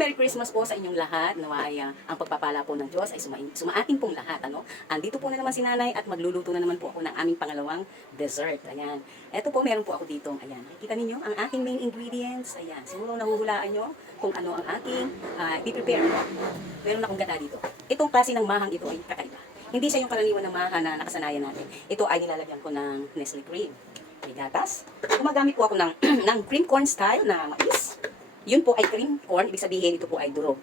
Merry Christmas po sa inyong lahat. Naway ang pagpapala po ng Diyos ay sumaating pong lahat. Andito po na naman si Nanay at magluluto na naman po ako ng aming pangalawang dessert. Ayan. Ito po, meron po ako dito. Ayan. Kita ninyo ang aking main ingredients. Ayan. Siguro nahuhulaan nyo kung ano ang aking i-prepare po. Meron akong gata dito. Itong klase ng mahang ito ay kakaiba. Hindi siya yung karaniwan na maha na nakasanayan natin. Ito ay nilalagyan ko ng Nestle cream. May gatas. Gumagamit po ako ng, ng cream corn style na mais. Yun po ay cream corn, ibig sabihin ito po ay durog.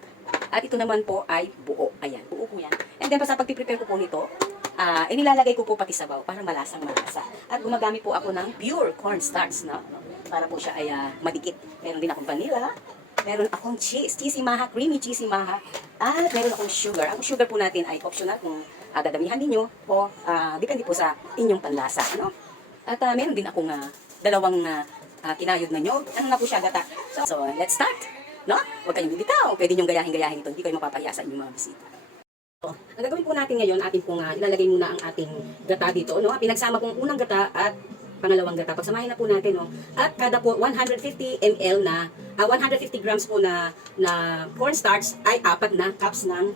At ito naman po ay buo. Ayan, buo po yan. And then sa pagpiprepare ko po nito, inilalagay ko po pati sabaw para malasang malasa. At gumagamit po ako ng pure cornstarch na para po siya ay madikit. Meron din akong vanilla, meron akong cheesy maha, creamy cheesy maha, at meron akong sugar. Ang sugar po natin ay optional kung dadamihan ninyo o depende po sa inyong panlasa. At meron din akong dalawang kinayod na nyog. Ano na po siya, gata. So, let's start. No? Huwag kayong bibitaw. Pwede nyong gayahin-gayahin ito. Hindi kayo mapapahiya sa inyong mga bisita. So, ang gagawin po natin ngayon, atin pong ilalagay muna ang ating gata dito. No? Pinagsama kong unang gata at pangalawang gata. Pagsamahin na po natin. No? At kada po 150 ml na, 150 grams po na cornstarch ay 4 na cups ng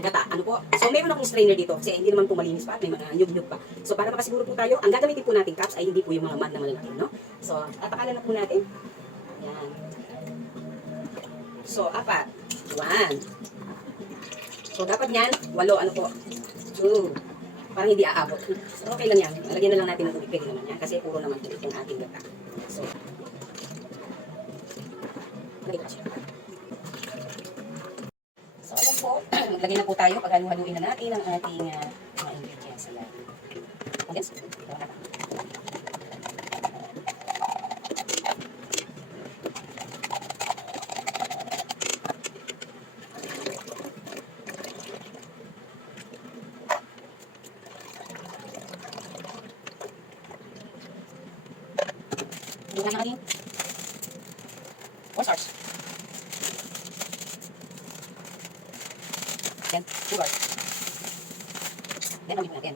gata. Ano po? So, meron akong strainer dito kasi hindi naman po malinis pa at may mga nyug-nyug pa. So, para makasiguro po tayo, ang gagamitin po natin cups ay hindi po yung mga mad na malalaki. No? So, atakalan na po natin. Yan. So, 4. 1. So, dapat yan, 8, ano po? 2. Parang hindi aabot. So, okay lang yan. Lagyan na lang natin ng tubig. Pwede naman yan. Kasi puro naman tubig yung ating gata. So, lagyan ko siya. So, ayan po. Maglagay na po tayo. Paghalu-haluin na natin ang ating mga ingredients. Ayan. Yes. Bukan na rin. Cornstarch. Then, sugar. Then, ulit natin.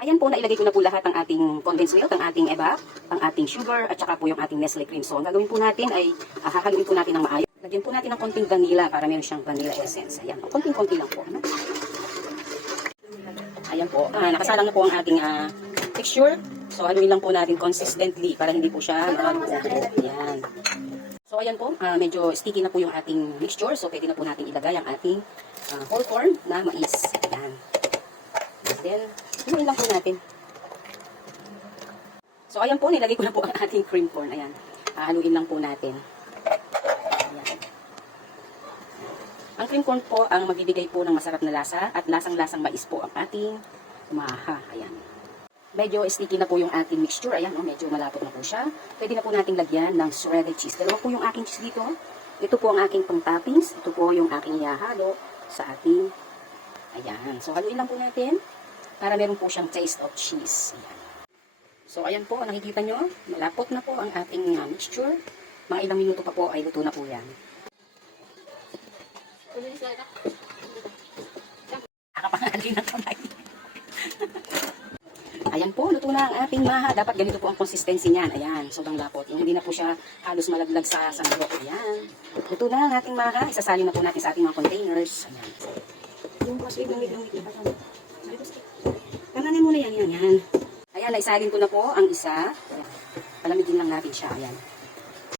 Ayan po, nailagay ko na po lahat ang ating condensed milk, ang ating evap, ang ating sugar, at saka po yung ating Nestle cream. So, ang gagawin po natin ay hahaluin po natin ng maayos. Lagyan po natin ng konting vanilla para meron siyang vanilla essence. Ayan, konting-konti lang po. Ano? Ayan po, nakasalang na po ang ating texture. So, haluin lang po natin consistently para hindi po siya ayan. So, ayan po, medyo sticky na po yung ating mixture. So, pwede na po natin ilagay ang ating whole corn na mais. Ayan. And then, haluin lang po natin. So, ayan po, nilagay ko na po ang ating cream corn. Ayan. Haluin lang po natin. Ayan. Ang cream corn po ang magbibigay po ng masarap na lasa at lasang-lasang mais po ang ating maha. Ayan. Medyo sticky na po yung ating mixture. Ayan, medyo malapot na po siya. Pwede na po nating lagyan ng shredded cheese. Dalawa po yung aking cheese dito. Ito po ang aking pang-toppings. Ito po yung aking ihahalo sa ating, ayan. So, haluin lang po natin para meron po siyang taste of cheese. Ayan. So, ayan po, nakikita nyo, malapot na po ang ating mixture. Mga ilang minuto pa po ay luto na po yan. Nakapangali na kamay. Ayan po, luto na ang ating maha. Dapat ganito po ang consistency niyan. Ayan, sobrang lapot. Yung hindi na po siya halos malaglag sa sandok. Ayan. Luto na ang ating maha. Isasalin na po natin sa ating mga containers. Ayan. Yung wait lang. Kananin muna yan. Ayan, naisalin ko na po ang isa. Ayan. Palamigin lang natin siya. Ayan.